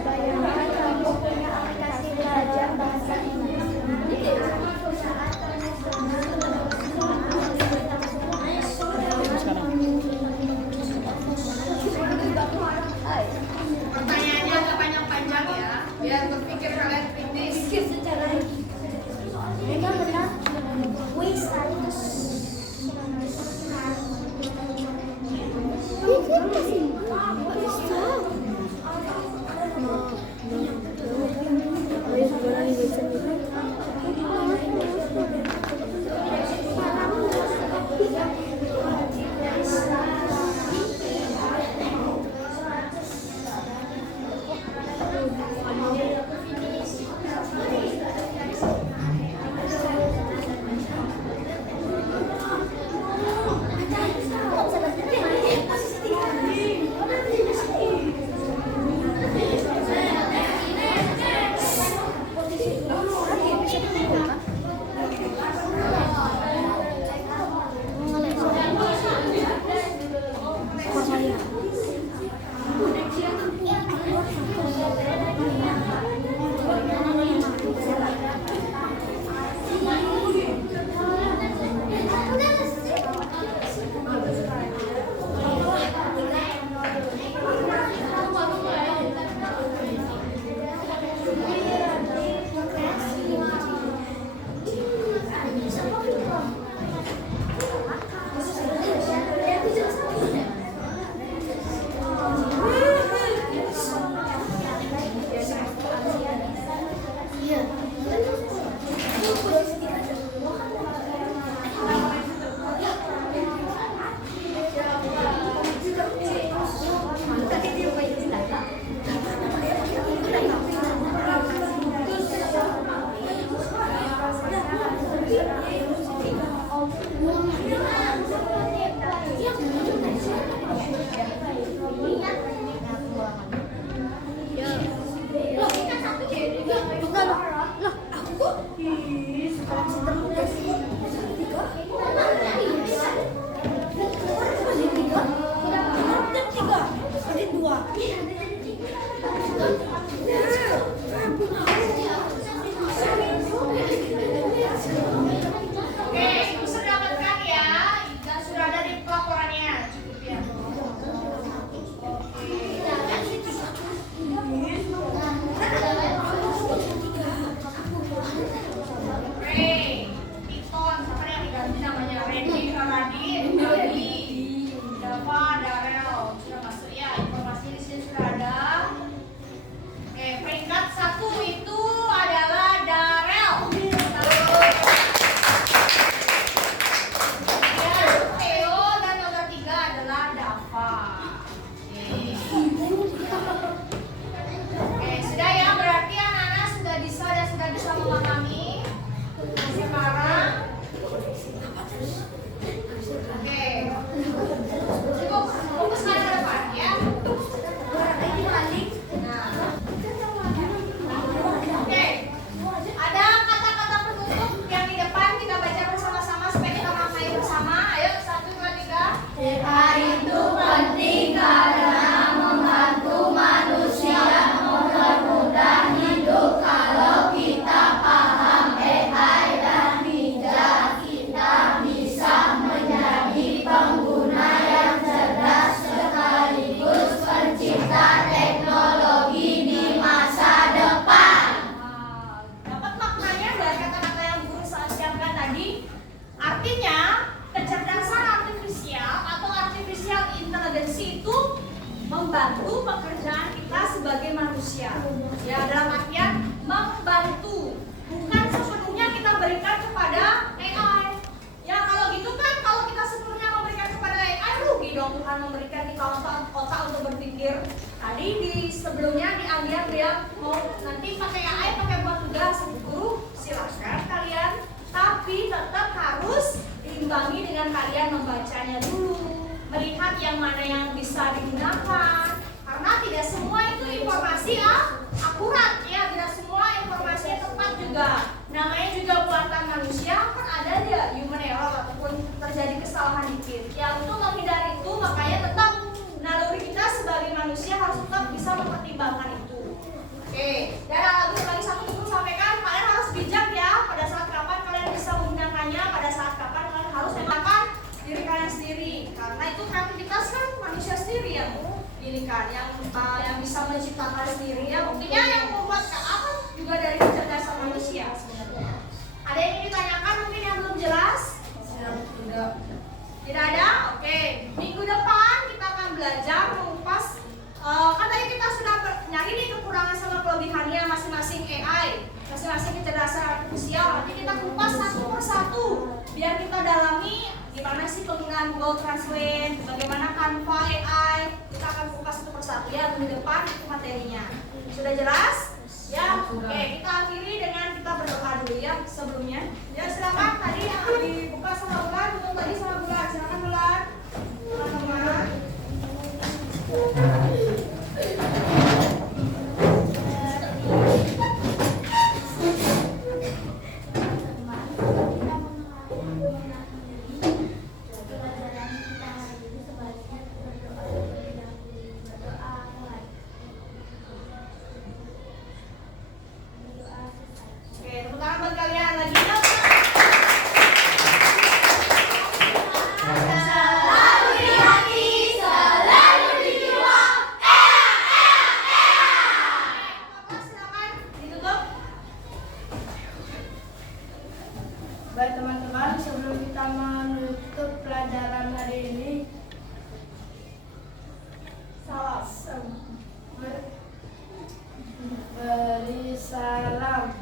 Bayangkan kamu punya aplikasi belajar bahasa Inggris. Pertanyaannya agak panjang-panjang ya, biar berpikir kalian kritis. Benar benar. Wih, sekaligus. manusia. Ya, dalam artian membantu. Bukan sepenuhnya kita berikan kepada AI. Ya, kalau gitu kan kalau kita sepenuhnya memberikan kepada AI, rugi dong Tuhan memberikan kita otak untuk berpikir. Tadi di sebelumnya di Andian dia mau nanti pakai AI, pakai buat tugas. Guru, silakan kalian. Tapi tetap harus diimbangi dengan kalian membacanya dulu, melihat yang mana yang bisa digunakan. Karena tidak semua itu informasi akurat ya, tidak semua informasi tepat juga. Namanya juga buatan manusia, kan ada dia human error ataupun terjadi kesalahan dikit. Ya, untuk menghindari itu makanya tetap naluri kita sebagai manusia harus tetap bisa mempertimbangkan itu. Oke, dan lagi satu guru sampaikan, kalian harus bijak ya pada saat kapan kalian bisa menggunakannya, pada saat kapan kalian harus menggunakan diri kalian sendiri. Karena itu kreativitas kan manusia sendiri yang ini kan, yang bisa menciptakan sendiri ya. Buktinya yang membuat apa juga dari kecerdasan manusia sebenarnya. Ada yang ingin ditanyakan mungkin yang belum jelas? Tidak ada? Oke. Minggu depan kita akan belajar mengupas. Kan tadi kita sudah nyari nih kekurangan sama kelebihannya masing-masing AI, masing-masing kecerdasan artifisial. Nanti kita kupas satu persatu biar kita dalami gimana sih penggunaan Google Translate, bagaimana Canva AI. Kita akan kupas satu persatu ya minggu depan itu materinya. Sudah jelas? Ya, oke. Kita akhiri dengan kita berdoa dulu ya sebelumnya. Ya silakan tadi yang dibuka sama Bulan, tutup tadi sama Bulan. Silakan Bulan. Teman-teman. Oke, tepuk tangan buat kalian lagi. Selalu di hati, selalu di jiwa. Silakan ditutup. Baik teman-teman, sebelum kita menutup pelajaran hari ini, beri salam.